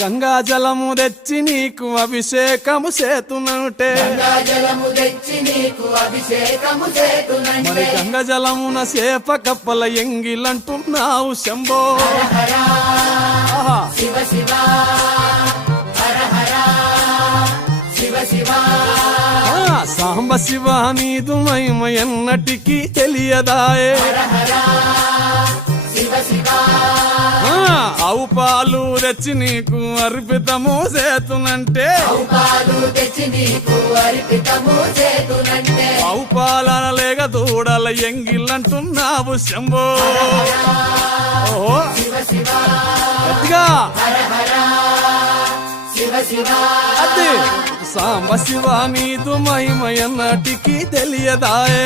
గంగా జలము తెచ్చి నీకు అభిషేకము చేతునంటే మరి గంగా జలమున సేప కప్పల ఎంగిలంటున్నావు శంభో సాంబ శివ నీదు మహిమ ఎన్నటికీ తెలియదాయే ఆవు పాలు తెచ్చి నీకు అర్పితము చేతునంటే ఆవు పాలన లేక దూడల ఎంగిలంటున్నావు శంభో గట్టిగా అదే సాంబ శివ నీదు మహిమ ఎన్నటికీ తెలియదాయే